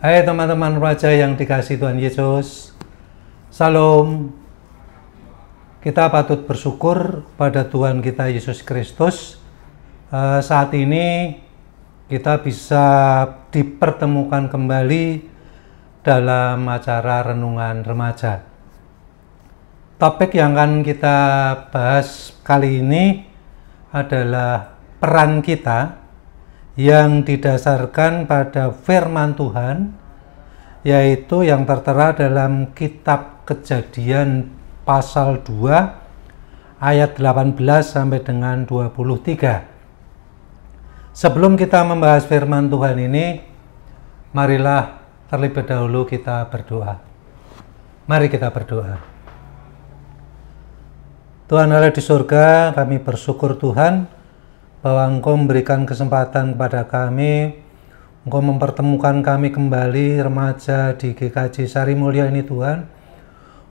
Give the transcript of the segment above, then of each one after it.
Hai teman-teman remaja yang dikasihi Tuhan Yesus, Salam. Kita patut bersyukur pada Tuhan kita Yesus Kristus. Saat ini kita bisa dipertemukan kembali dalam acara Renungan Remaja. Topik yang akan kita bahas kali ini adalah peran kita yang didasarkan pada firman Tuhan, yaitu yang tertera dalam kitab Kejadian pasal 2 ayat 18 sampai dengan 23. Sebelum kita membahas firman Tuhan ini, marilah terlebih dahulu kita berdoa. Mari kita berdoa. Tuhan Allah di surga, kami bersyukur Tuhan bahwa Engkau memberikan kesempatan kepada kami, Engkau mempertemukan kami kembali remaja di GKJ Sari Mulia ini Tuhan,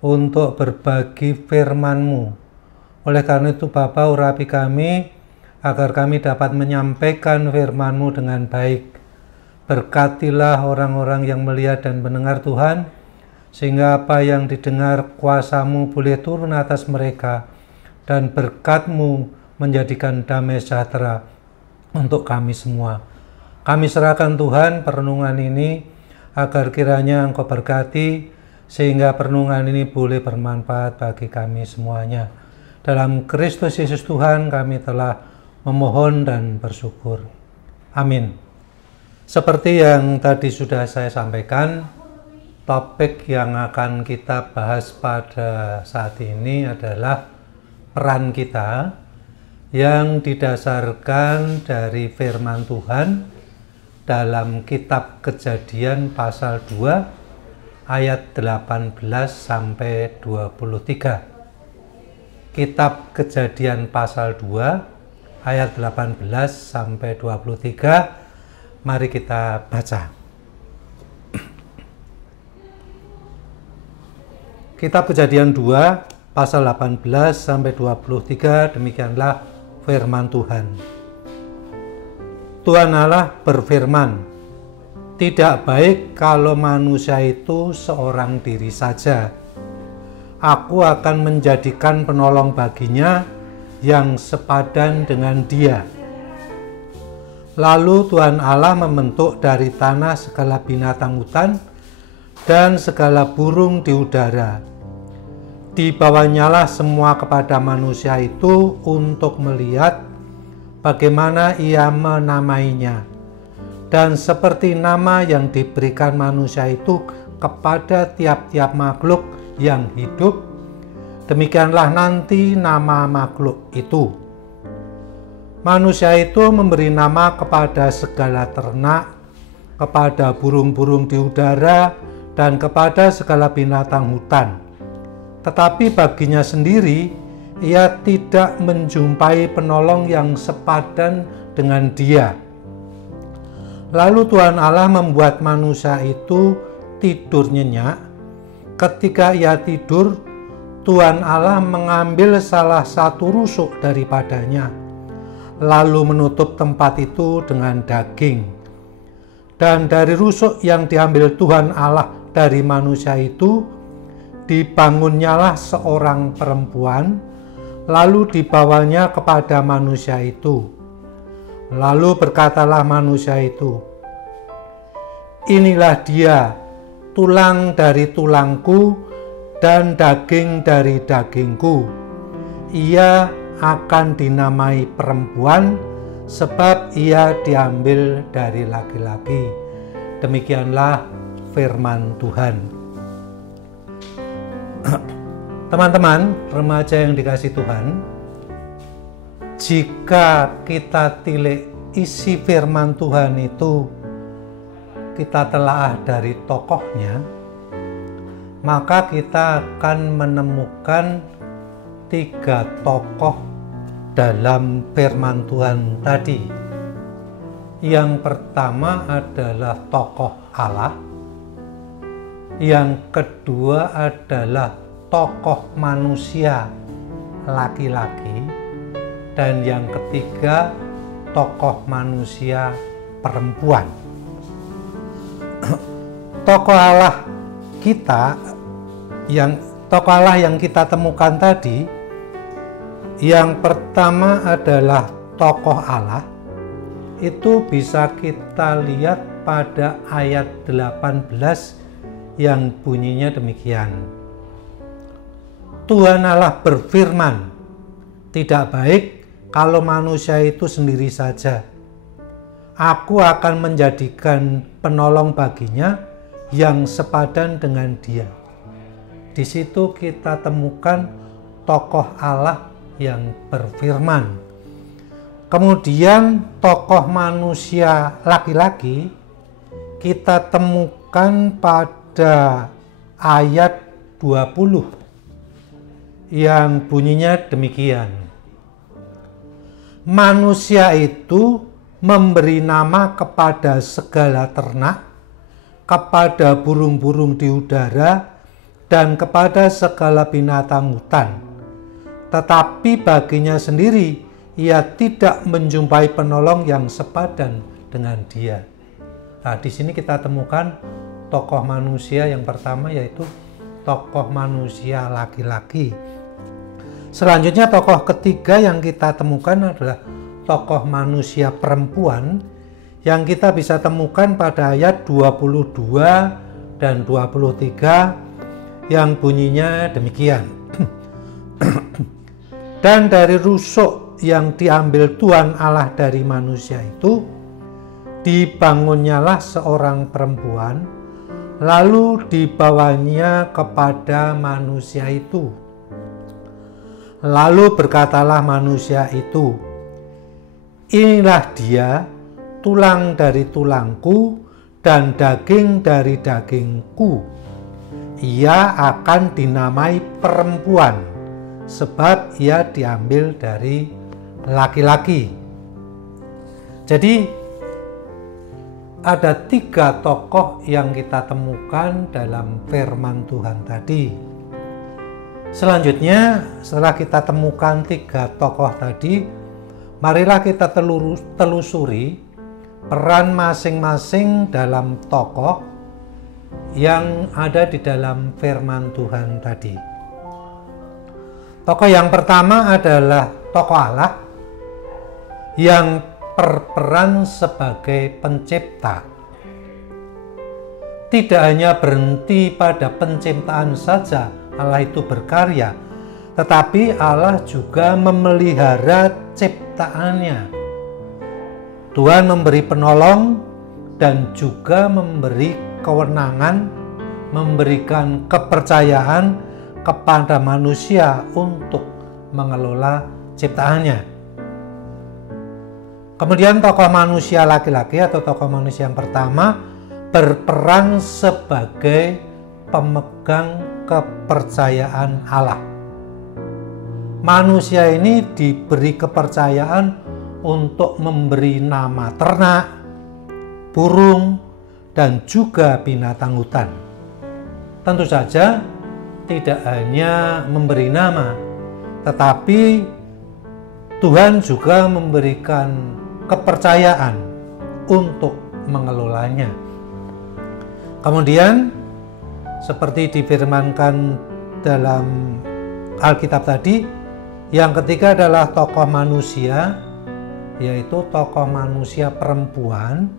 untuk berbagi firman-Mu. Oleh karena itu Bapa, urapi kami agar kami dapat menyampaikan firman-Mu dengan baik. Berkatilah orang-orang yang melihat dan mendengar Tuhan, sehingga apa yang didengar kuasa-Mu boleh turun atas mereka, dan berkat-Mu menjadikan damai sejahtera untuk kami semua. Kami serahkan Tuhan perenungan ini agar kiranya Engkau berkati sehingga perenungan ini boleh bermanfaat bagi kami semuanya. Dalam Kristus Yesus Tuhan kami telah memohon dan bersyukur. Amin. Seperti yang tadi sudah saya sampaikan, topik yang akan kita bahas pada saat ini adalah peran kita yang didasarkan dari firman Tuhan dalam kitab Kejadian pasal 2 ayat 18 sampai 23. Kitab Kejadian pasal 2 ayat 18 sampai 23. Mari kita baca. Kitab Kejadian 2 pasal 18 sampai 23, demikianlah firman Tuhan. Tuhan Allah berfirman, "Tidak baik kalau manusia itu seorang diri saja. Aku akan menjadikan penolong baginya yang sepadan dengan dia." Lalu Tuhan Allah membentuk dari tanah segala binatang hutan dan segala burung di udara. Dibawanyalah semua kepada manusia itu untuk melihat bagaimana ia menamainya. Dan seperti nama yang diberikan manusia itu kepada tiap-tiap makhluk yang hidup, demikianlah nanti nama makhluk itu. Manusia itu memberi nama kepada segala ternak, kepada burung-burung di udara, dan kepada segala binatang hutan. Tetapi baginya sendiri, ia tidak menjumpai penolong yang sepadan dengan dia. Lalu Tuhan Allah membuat manusia itu tidur nyenyak. Ketika ia tidur, Tuhan Allah mengambil salah satu rusuk daripadanya, lalu menutup tempat itu dengan daging. Dan dari rusuk yang diambil Tuhan Allah dari manusia itu, dibangunnyalah seorang perempuan, lalu dibawanya kepada manusia itu. Lalu berkatalah manusia itu, "Inilah dia, tulang dari tulangku dan daging dari dagingku. Ia akan dinamai perempuan, sebab ia diambil dari laki-laki." Demikianlah firman Tuhan. Teman-teman remaja yang dikasihi Tuhan, jika kita tilik isi firman Tuhan itu, kita telaah dari tokohnya, maka kita akan menemukan 3 tokoh dalam firman Tuhan tadi. Yang pertama adalah tokoh Allah, yang kedua adalah tokoh manusia laki-laki, dan yang ketiga tokoh manusia perempuan. tokoh Allah yang kita temukan tadi, yang pertama adalah tokoh Allah, itu bisa kita lihat pada ayat 18 yang bunyinya demikian. Tuhan Allah berfirman, tidak baik kalau manusia itu sendiri saja. Aku akan menjadikan penolong baginya yang sepadan dengan dia. Di situ kita temukan tokoh Allah yang berfirman. Kemudian tokoh manusia laki-laki kita temukan pada ayat 20 yang bunyinya demikian. Manusia itu memberi nama kepada segala ternak, kepada burung-burung di udara, dan kepada segala binatang hutan. Tetapi baginya sendiri, ia tidak menjumpai penolong yang sepadan dengan dia. Nah, di sini kita temukan tokoh manusia yang pertama, yaitu tokoh manusia laki-laki. Selanjutnya tokoh ketiga yang kita temukan adalah tokoh manusia perempuan yang kita bisa temukan pada ayat 22 dan 23 yang bunyinya demikian. Dan dari rusuk yang diambil Tuhan Allah dari manusia itu, dibangunnyalah seorang perempuan, lalu dibawanya kepada manusia itu. Lalu berkatalah manusia itu, inilah dia, tulang dari tulangku dan daging dari dagingku. Ia akan dinamai perempuan, sebab ia diambil dari laki-laki. Jadi ada 3 tokoh yang kita temukan dalam firman Tuhan tadi. Selanjutnya, setelah kita temukan 3 tokoh tadi, marilah kita telusuri peran masing-masing dalam tokoh yang ada di dalam firman Tuhan tadi. Tokoh yang pertama adalah tokoh Allah yang berperan sebagai pencipta. Tidak hanya berhenti pada penciptaan saja Allah itu berkarya, tetapi Allah juga memelihara ciptaannya. Tuhan memberi penolong dan juga memberi kewenangan, memberikan kepercayaan kepada manusia untuk mengelola ciptaannya. Kemudian tokoh manusia laki-laki atau tokoh manusia yang pertama berperan sebagai pemegang kepercayaan Allah. Manusia ini diberi kepercayaan untuk memberi nama ternak, burung, dan juga binatang hutan. Tentu saja tidak hanya memberi nama, tetapi Tuhan juga memberikan kepercayaan untuk mengelolanya. Kemudian seperti difirmankan dalam Alkitab tadi, yang ketiga adalah tokoh manusia, yaitu tokoh manusia perempuan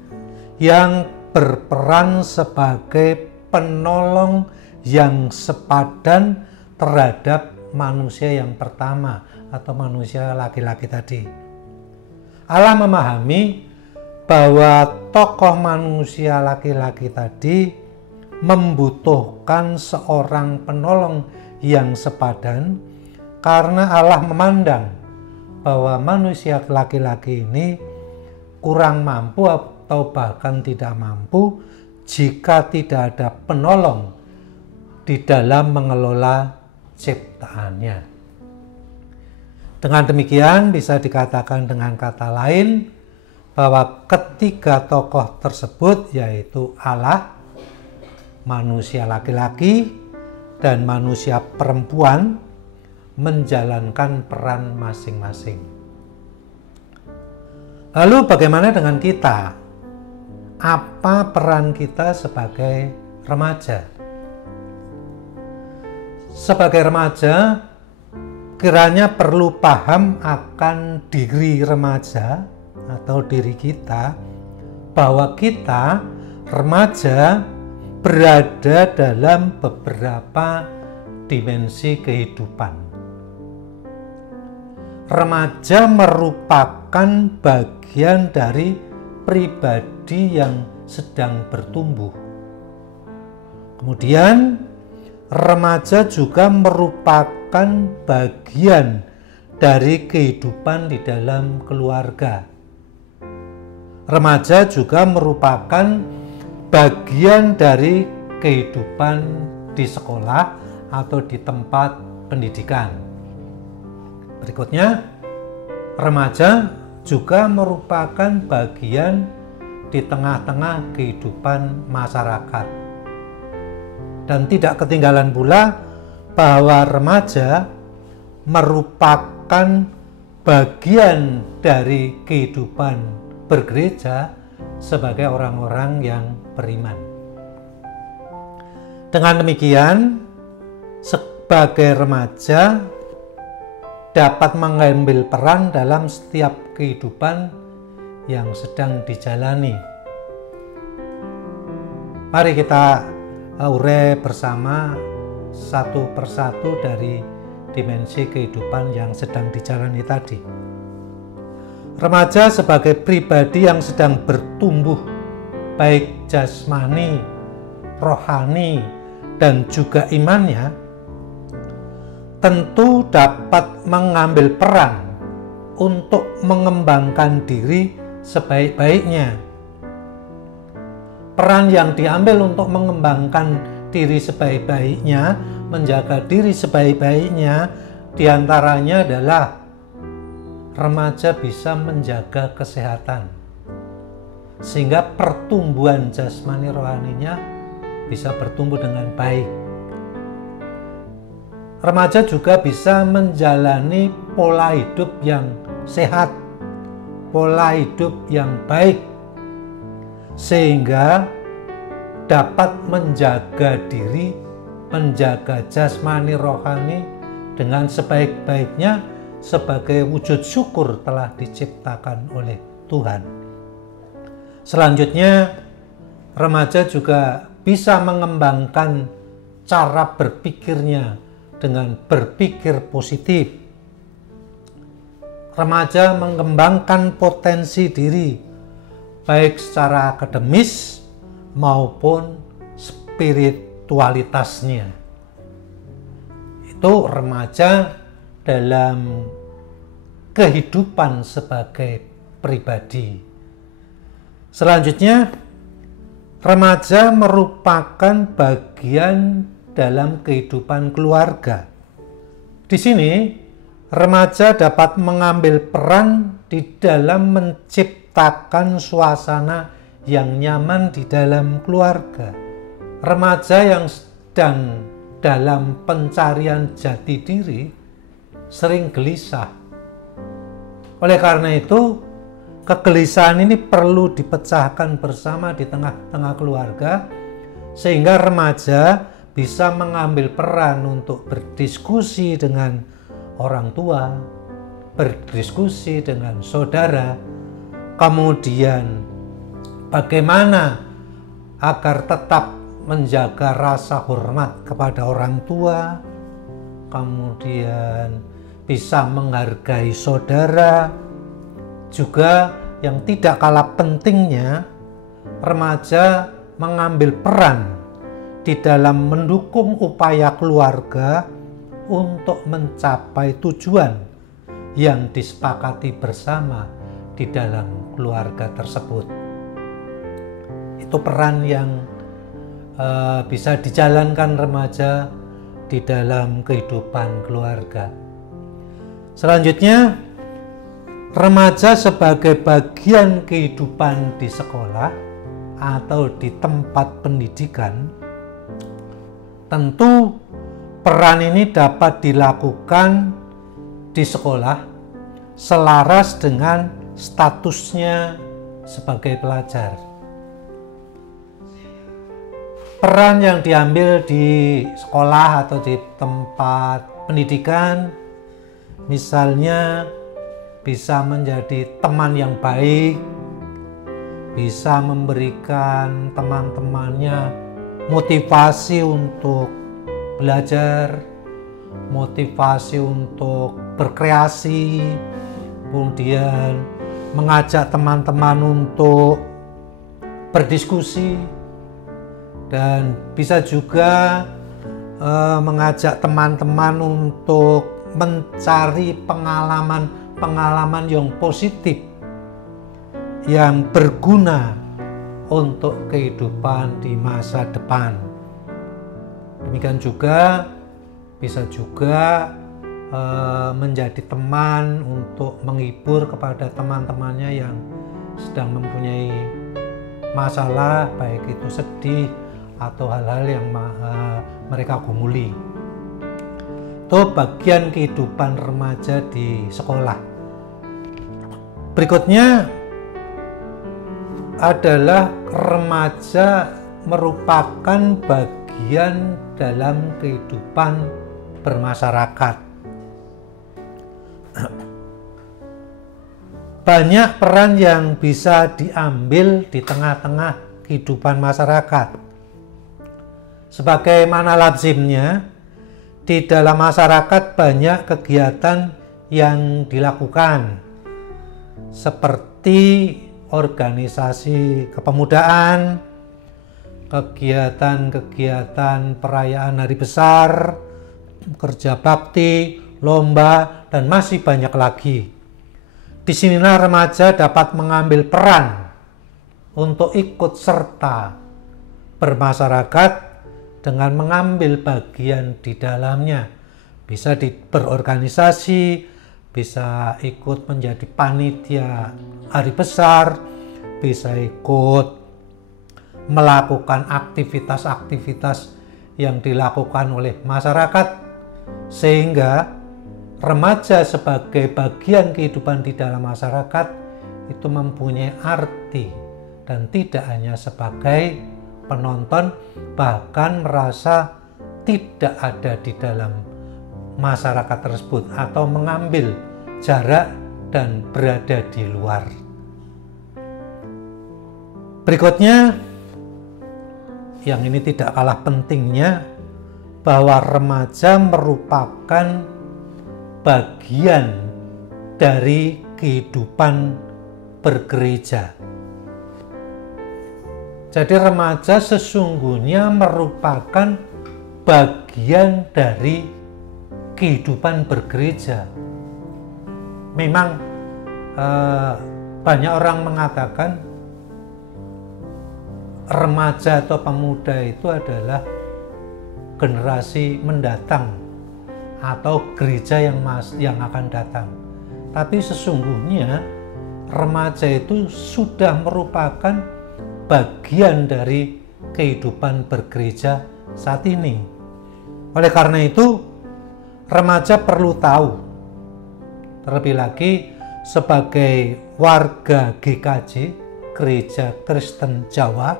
yang berperan sebagai penolong yang sepadan terhadap manusia yang pertama atau manusia laki-laki tadi. Allah memahami bahwa tokoh manusia laki-laki tadi membutuhkan seorang penolong yang sepadan, karena Allah memandang bahwa manusia laki-laki ini kurang mampu atau bahkan tidak mampu jika tidak ada penolong di dalam mengelola ciptaannya. Dengan demikian bisa dikatakan dengan kata lain bahwa ketiga tokoh tersebut, yaitu Allah, manusia laki-laki, dan manusia perempuan, menjalankan peran masing-masing. Lalu bagaimana dengan kita? Apa peran kita sebagai remaja. Sebagai remaja, kiranya perlu paham akan diri remaja atau diri kita, bahwa kita remaja berada dalam beberapa dimensi kehidupan. Remaja merupakan bagian dari pribadi yang sedang bertumbuh. Kemudian, remaja juga merupakan bagian dari kehidupan di dalam keluarga. Remaja juga merupakan bagian dari kehidupan di sekolah atau di tempat pendidikan. Berikutnya, remaja juga merupakan bagian di tengah-tengah kehidupan masyarakat. Dan tidak ketinggalan pula bahwa remaja merupakan bagian dari kehidupan bergereja sebagai orang-orang yang beriman. Dengan demikian, sebagai remaja dapat mengambil peran dalam setiap kehidupan yang sedang dijalani. Mari kita urai bersama satu persatu dari dimensi kehidupan yang sedang dijalani tadi. Remaja sebagai pribadi yang sedang bertumbuh, baik jasmani, rohani, dan juga imannya, tentu dapat mengambil peran untuk mengembangkan diri sebaik-baiknya. Peran yang diambil untuk mengembangkan diri sebaik-baiknya, menjaga diri sebaik-baiknya, diantaranya adalah remaja bisa menjaga kesehatan, sehingga pertumbuhan jasmani rohaninya bisa bertumbuh dengan baik. Remaja juga bisa menjalani pola hidup yang sehat, pola hidup yang baik, sehingga dapat menjaga diri, menjaga jasmani rohani dengan sebaik-baiknya sebagai wujud syukur telah diciptakan oleh Tuhan. Selanjutnya, remaja juga bisa mengembangkan cara berpikirnya dengan berpikir positif. Remaja mengembangkan potensi diri baik secara akademis maupun spiritualitasnya. Itu remaja dalam kehidupan sebagai pribadi. Selanjutnya, remaja merupakan bagian dalam kehidupan keluarga. Di sini, remaja dapat mengambil peran di dalam menciptakan suasana yang nyaman di dalam keluarga. Remaja yang sedang dalam pencarian jati diri sering gelisah. Oleh karena itu, kegelisahan ini perlu dipecahkan bersama di tengah-tengah keluarga, sehingga remaja bisa mengambil peran untuk berdiskusi dengan orang tua, berdiskusi dengan saudara, kemudian bagaimana agar tetap menjaga rasa hormat kepada orang tua, kemudian bisa menghargai saudara. Juga yang tidak kalah pentingnya, remaja mengambil peran di dalam mendukung upaya keluarga untuk mencapai tujuan yang disepakati bersama di dalam keluarga tersebut. Itu peran yang bisa dijalankan remaja di dalam kehidupan keluarga. Selanjutnya, remaja sebagai bagian kehidupan di sekolah atau di tempat pendidikan, tentu peran ini dapat dilakukan di sekolah selaras dengan statusnya sebagai pelajar. peran yang diambil di sekolah atau di tempat pendidikan, misalnya bisa menjadi teman yang baik, bisa memberikan teman-temannya motivasi untuk belajar, motivasi untuk berkreasi, kemudian mengajak teman-teman untuk berdiskusi, dan bisa juga mengajak teman-teman untuk mencari pengalaman yang positif yang berguna untuk kehidupan di masa depan. Demikian juga bisa juga menjadi teman untuk menghibur kepada teman-temannya yang sedang mempunyai masalah, baik itu sedih atau hal-hal yang mereka gumuli. Itu bagian kehidupan remaja di sekolah. Berikutnya adalah remaja merupakan bagian dalam kehidupan bermasyarakat. Banyak peran yang bisa diambil di tengah-tengah kehidupan masyarakat. Sebagaimana lazimnya, di dalam masyarakat banyak kegiatan yang dilakukan, seperti organisasi kepemudaan, kegiatan-kegiatan perayaan hari besar, kerja bakti, lomba, dan masih banyak lagi. Di sinilah remaja dapat mengambil peran untuk ikut serta bermasyarakat dengan mengambil bagian di dalamnya. Bisa berorganisasi, bisa ikut menjadi panitia hari besar, bisa ikut melakukan aktivitas-aktivitas yang dilakukan oleh masyarakat, sehingga remaja sebagai bagian kehidupan di dalam masyarakat itu mempunyai arti dan tidak hanya sebagai penonton, bahkan merasa tidak ada di dalam masyarakat tersebut atau mengambil jarak dan berada di luar. Berikutnya, yang ini tidak kalah pentingnya, bahwa remaja merupakan bagian dari kehidupan bergereja. Jadi remaja sesungguhnya merupakan bagian dari kehidupan bergereja. Memang banyak orang mengatakan remaja atau pemuda itu adalah generasi mendatang atau gereja yang akan datang. Tapi sesungguhnya remaja itu sudah merupakan bagian dari kehidupan bergereja saat ini. Oleh karena itu, remaja perlu tahu, terlebih lagi sebagai warga GKJ, Gereja Kristen Jawa,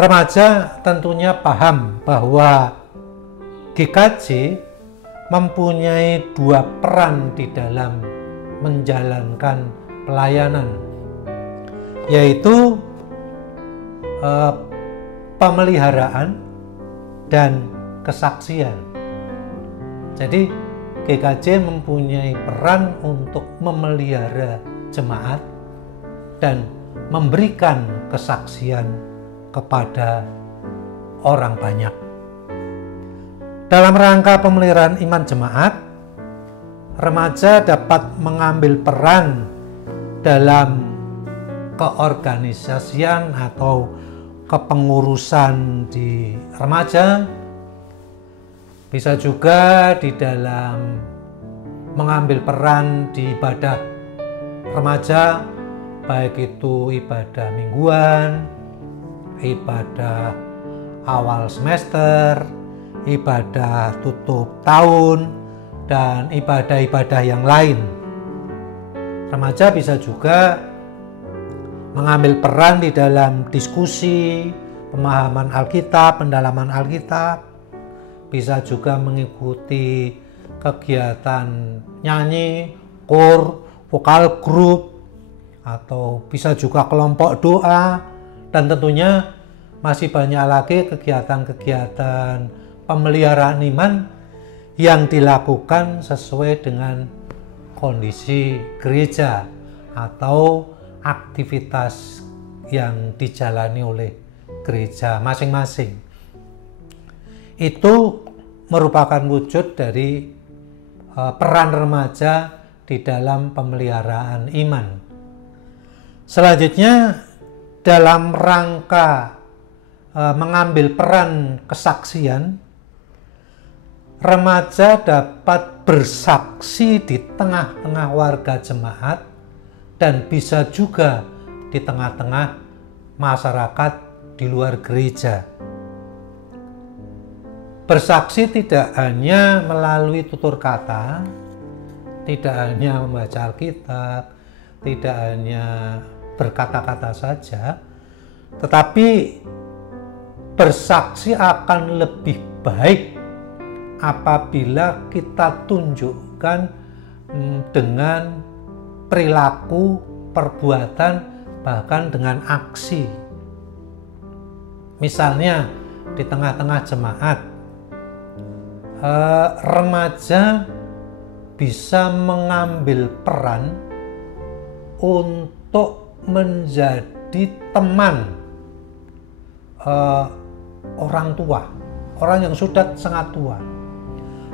remaja tentunya paham bahwa GKJ mempunyai dua peran di dalam menjalankan pelayanan, yaitu pemeliharaan dan kesaksian. Jadi GKJ mempunyai peran untuk memelihara jemaat dan memberikan kesaksian kepada orang banyak. Dalam rangka pemeliharaan iman jemaat, remaja dapat mengambil peran dalam keorganisasian atau kepengurusan di remaja, bisa juga di dalam mengambil peran di ibadah remaja, baik itu ibadah mingguan, ibadah awal semester, ibadah tutup tahun, dan ibadah-ibadah yang lain. Remaja bisa juga mengambil peran di dalam diskusi, pemahaman Alkitab, pendalaman Alkitab, bisa juga mengikuti kegiatan nyanyi, kor, vokal grup, atau bisa juga kelompok doa, dan tentunya masih banyak lagi kegiatan-kegiatan pemeliharaan iman yang dilakukan sesuai dengan kondisi gereja atau aktivitas yang dijalani oleh gereja masing-masing. Itu merupakan wujud dari peran remaja di dalam pemeliharaan iman. Selanjutnya, dalam rangka mengambil peran kesaksian, remaja dapat bersaksi di tengah-tengah warga jemaat dan bisa juga di tengah-tengah masyarakat di luar gereja. Bersaksi tidak hanya melalui tutur kata, tidak hanya membaca Alkitab, tidak hanya berkata-kata saja, tetapi bersaksi akan lebih baik apabila kita tunjukkan dengan perilaku, perbuatan, bahkan dengan aksi. Misalnya di tengah-tengah jemaat, remaja bisa mengambil peran untuk menjadi teman orang tua, orang yang sudah sangat tua.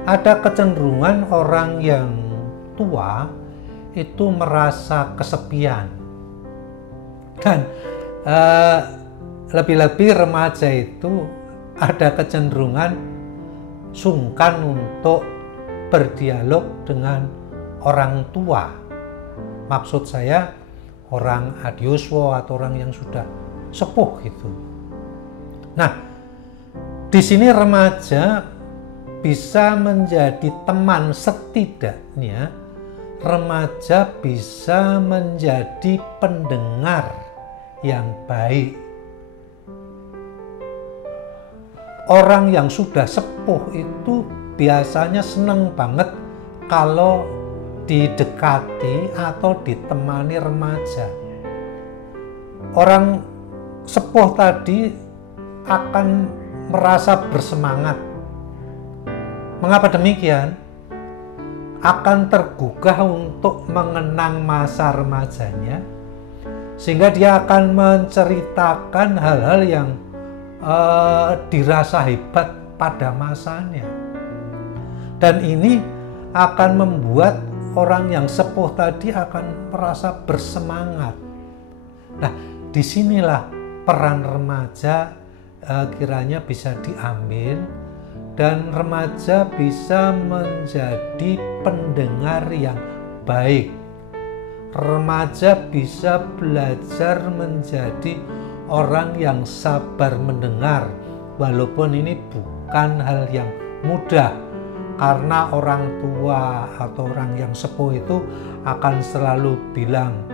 Ada kecenderungan orang yang tua itu merasa kesepian, dan lebih-lebih remaja itu ada kecenderungan sungkan untuk berdialog dengan orang tua. Maksud saya orang adiuswa atau orang yang sudah sepuh gitu. Nah, di sini remaja bisa menjadi teman, setidaknya remaja bisa menjadi pendengar yang baik. Orang yang sudah sepuh itu biasanya senang banget kalau didekati atau ditemani remaja. Orang sepuh tadi akan merasa bersemangat. Mengapa demikian? Akan tergugah untuk mengenang masa remajanya, sehingga dia akan menceritakan hal-hal yang dirasa hebat pada masanya. Dan ini akan membuat orang yang sepuh tadi akan merasa bersemangat. Nah, disinilah peran remaja kiranya bisa diambil, dan remaja bisa menjadi pendengar yang baik. Remaja bisa belajar menjadi orang yang sabar mendengar, walaupun ini bukan hal yang mudah, karena orang tua atau orang yang sepuh itu akan selalu bilang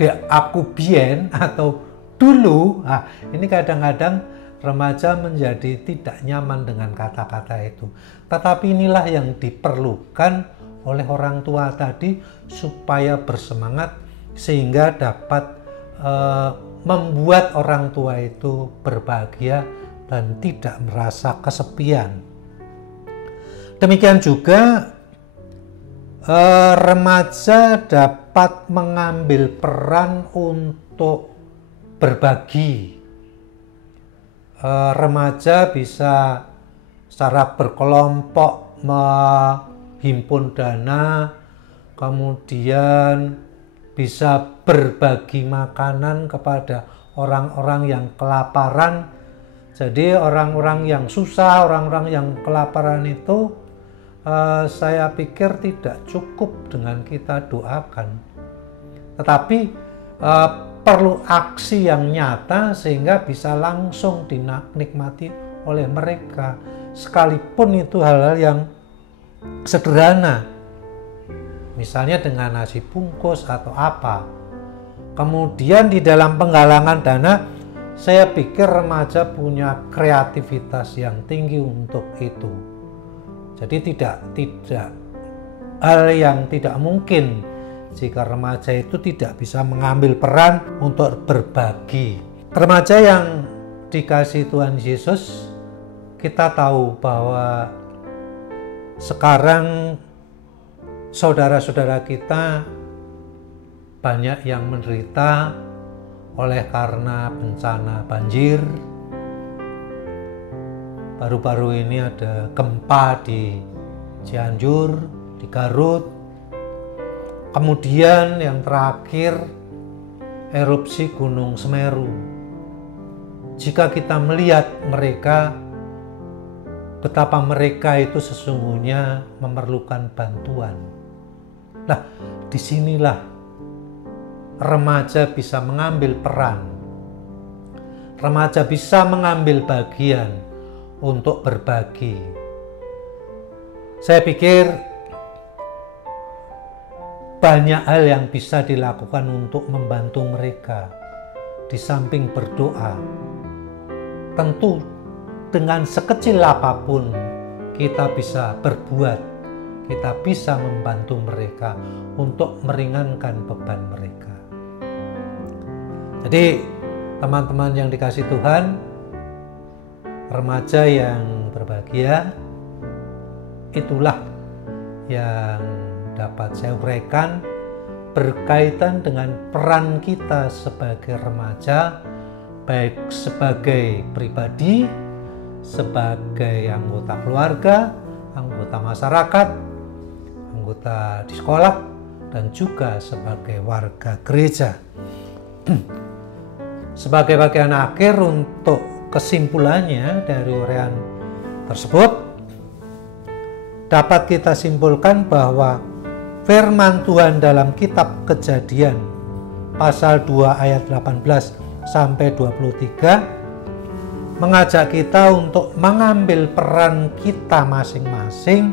"Dek aku bien" atau "dulu". Nah, ini kadang-kadang remaja menjadi tidak nyaman dengan kata-kata itu. Tetapi inilah yang diperlukan oleh orang tua tadi supaya bersemangat, sehingga dapat membuat orang tua itu berbahagia dan tidak merasa kesepian. Demikian juga remaja dapat mengambil peran untuk berbagi. Remaja bisa secara berkelompok menghimpun dana, kemudian bisa berbagi makanan kepada orang-orang yang kelaparan. Jadi orang-orang yang susah, orang-orang yang kelaparan itu saya pikir tidak cukup dengan kita doakan, tetapi perlu aksi yang nyata sehingga bisa langsung dinikmati oleh mereka, sekalipun itu hal-hal yang sederhana, misalnya dengan nasi bungkus atau apa. Kemudian di dalam penggalangan dana Saya pikir remaja punya kreativitas yang tinggi untuk itu. Jadi tidak hal yang tidak mungkin jika remaja itu tidak bisa mengambil peran untuk berbagi. Remaja yang dikasihi Tuhan Yesus, kita tahu bahwa sekarang saudara-saudara kita banyak yang menderita oleh karena bencana banjir. Baru-baru ini ada gempa di Cianjur, di Garut. Kemudian yang terakhir erupsi Gunung Semeru. Jika kita melihat mereka, betapa mereka itu sesungguhnya memerlukan bantuan. Nah, disinilah remaja bisa mengambil peran. Remaja bisa mengambil bagian untuk berbagi. Saya pikir banyak hal yang bisa dilakukan untuk membantu mereka. Di samping berdoa, tentu dengan sekecil apapun kita bisa berbuat, kita bisa membantu mereka untuk meringankan beban mereka. Jadi teman-teman yang dikasihi Tuhan, remaja yang berbahagia, itulah yang dapat saya uraikan berkaitan dengan peran kita sebagai remaja, baik sebagai pribadi, sebagai anggota keluarga, anggota masyarakat, anggota di sekolah, dan juga sebagai warga gereja. Sebagai bagian akhir untuk kesimpulannya dari uraian tersebut, dapat kita simpulkan bahwa firman Tuhan dalam kitab Kejadian pasal 2 ayat 18 sampai 23 mengajak kita untuk mengambil peran kita masing-masing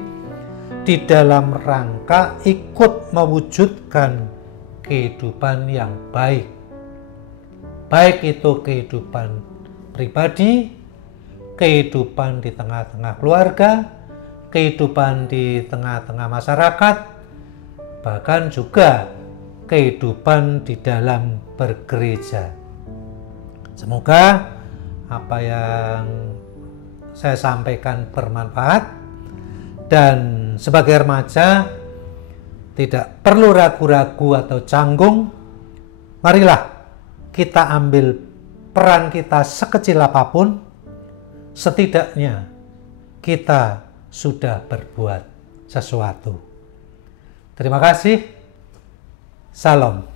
di dalam rangka ikut mewujudkan kehidupan yang baik. Baik itu kehidupan pribadi, kehidupan di tengah-tengah keluarga, kehidupan di tengah-tengah masyarakat, bahkan juga kehidupan di dalam bergereja. Semoga apa yang saya sampaikan bermanfaat, dan sebagai remaja tidak perlu ragu-ragu atau canggung. Marilah kita ambil peran kita sekecil apapun, setidaknya kita sudah berbuat sesuatu. Terima kasih. Salam.